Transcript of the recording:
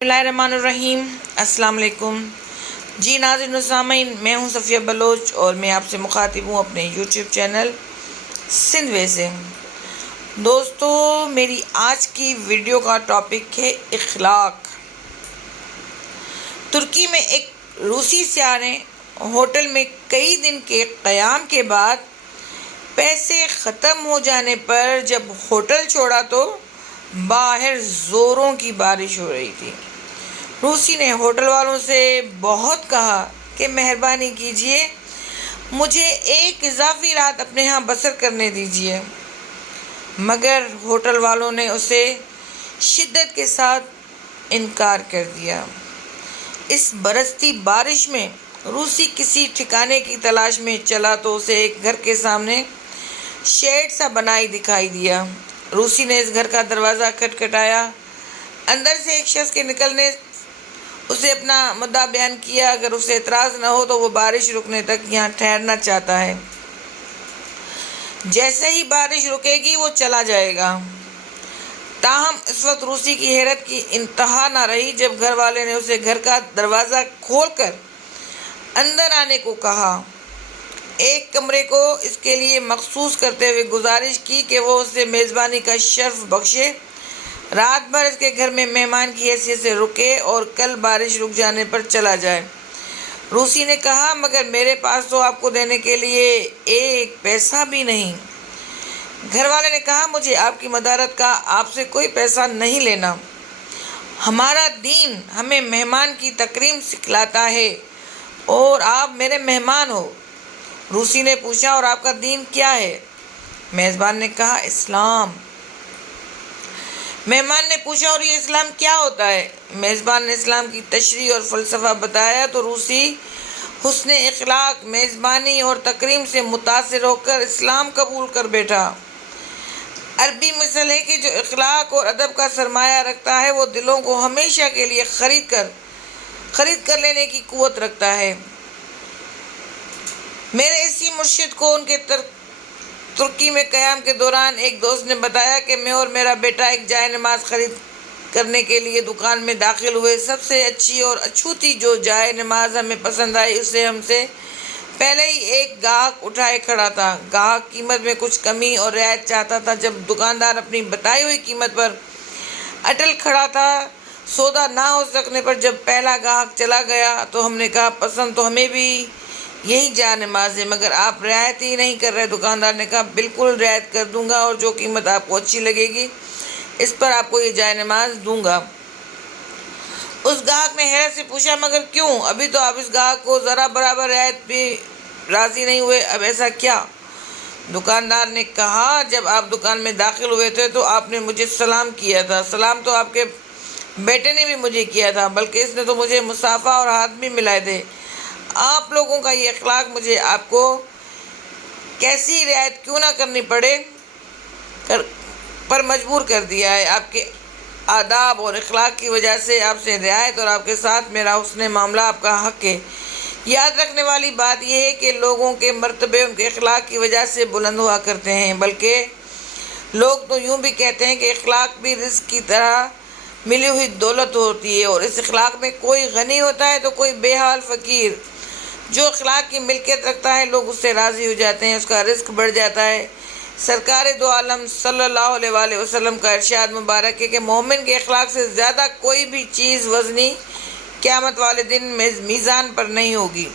بسم اللہ الرحمن الرحیم۔ السلام علیکم جی ناظرین و سامعین، میں ہوں صفیہ بلوچ اور میں آپ سے مخاطب ہوں اپنے یوٹیوب چینل سندھ وے سے۔ دوستو، میری آج کی ویڈیو کا ٹاپک ہے اخلاق۔ ترکی میں ایک روسی سیاح نے ہوٹل میں کئی دن کے قیام کے بعد پیسے ختم ہو جانے پر جب ہوٹل چھوڑا تو باہر زوروں کی بارش ہو رہی تھی۔ روسی نے ہوٹل والوں سے بہت کہا کہ مہربانی کیجیے، مجھے ایک اضافی رات اپنے ہاں بسر کرنے دیجیے، مگر ہوٹل والوں نے اسے شدت کے ساتھ انکار کر دیا۔ اس برستی بارش میں روسی کسی ٹھکانے کی تلاش میں چلا تو اسے ایک گھر کے سامنے شیڈ سا بنائی دکھائی دیا۔ روسی نے اس گھر کا دروازہ کھٹکھٹایا۔ اندر سے ایک شخص کے نکلنے اسے اپنا مدعا بیان کیا، اگر اسے اعتراض نہ ہو تو وہ بارش رکنے تک یہاں ٹھہرنا چاہتا ہے، جیسے ہی بارش رکے گی وہ چلا جائے گا۔ تاہم اس وقت روسی کی حیرت کی انتہا نہ رہی جب گھر والے نے اسے گھر کا دروازہ کھول کر اندر آنے کو کہا۔ ایک کمرے کو اس کے لیے مخصوص کرتے ہوئے گزارش کی کہ وہ اسے میزبانی کا شرف بخشے، رات بھر اس کے گھر میں مہمان کی حیثیت سے رکے اور کل بارش رک جانے پر چلا جائے۔ روسی نے کہا، مگر میرے پاس تو آپ کو دینے کے لیے ایک پیسہ بھی نہیں۔ گھر والے نے کہا، مجھے آپ کی مدارت کا آپ سے کوئی پیسہ نہیں لینا۔ ہمارا دین ہمیں مہمان کی تکریم سکھلاتا ہے اور آپ میرے مہمان ہو۔ روسی نے پوچھا، اور آپ کا دین کیا ہے؟ میزبان نے کہا، اسلام۔ مہمان نے پوچھا، اور یہ اسلام کیا ہوتا ہے؟ میزبان نے اسلام کی تشریح اور فلسفہ بتایا تو روسی حسن اخلاق، میزبانی اور تکریم سے متاثر ہو کر اسلام قبول کر بیٹھا۔ عربی مثل ہے کہ جو اخلاق اور ادب کا سرمایہ رکھتا ہے وہ دلوں کو ہمیشہ کے لیے خرید کر لینے کی قوت رکھتا ہے۔ میرے اسی مرشد کو ان کے ترکی میں قیام کے دوران ایک دوست نے بتایا کہ میں اور میرا بیٹا ایک جائے نماز خرید کرنے کے لیے دکان میں داخل ہوئے۔ سب سے اچھی اور اچھوتی جو جائے نماز ہمیں پسند آئی اسے ہم سے پہلے ہی ایک گاہک اٹھائے کھڑا تھا۔ گاہک قیمت میں کچھ کمی اور رعایت چاہتا تھا۔ جب دکاندار اپنی بتائی ہوئی قیمت پر اٹل کھڑا تھا، سودا نہ ہو سکنے پر جب پہلا گاہک چلا گیا تو ہم نے کہا، پسند تو ہمیں بھی یہی جائے نماز ہے، مگر آپ رعایت ہی نہیں کر رہے۔ دکاندار نے کہا، بالکل رعایت کر دوں گا اور جو قیمت آپ کو اچھی لگے گی اس پر آپ کو یہ جائے نماز دوں گا۔ اس گاہک نے حیرت سے پوچھا، مگر کیوں؟ ابھی تو آپ اس گاہک کو ذرا برابر رعایت بھی راضی نہیں ہوئے، اب ایسا کیا؟ دکاندار نے کہا، جب آپ دکان میں داخل ہوئے تھے تو آپ نے مجھے سلام کیا تھا۔ سلام تو آپ کے بیٹے نے بھی مجھے کیا تھا، بلکہ اس نے تو مجھے مصافحہ اور ہاتھ بھی ملائے تھے۔ آپ لوگوں کا یہ اخلاق مجھے آپ کو کیسی رعایت کیوں نہ کرنی پڑے پر مجبور کر دیا ہے۔ آپ کے آداب اور اخلاق کی وجہ سے آپ سے رعایت اور آپ کے ساتھ میرا حسن معاملہ آپ کا حق ہے۔ یاد رکھنے والی بات یہ ہے کہ لوگوں کے مرتبے ان کے اخلاق کی وجہ سے بلند ہوا کرتے ہیں، بلکہ لوگ تو یوں بھی کہتے ہیں کہ اخلاق بھی رزق کی طرح ملی ہوئی دولت ہوتی ہے، اور اس اخلاق میں کوئی غنی ہوتا ہے تو کوئی بے حال فقیر۔ جو اخلاق کی ملکیت رکھتا ہے لوگ اس سے راضی ہو جاتے ہیں، اس کا رزق بڑھ جاتا ہے۔ سرکار دو عالم صلی اللہ علیہ وآلہ وسلم کا ارشاد مبارک ہے کہ مومن کے اخلاق سے زیادہ کوئی بھی چیز وزنی قیامت والے دن میزان پر نہیں ہوگی۔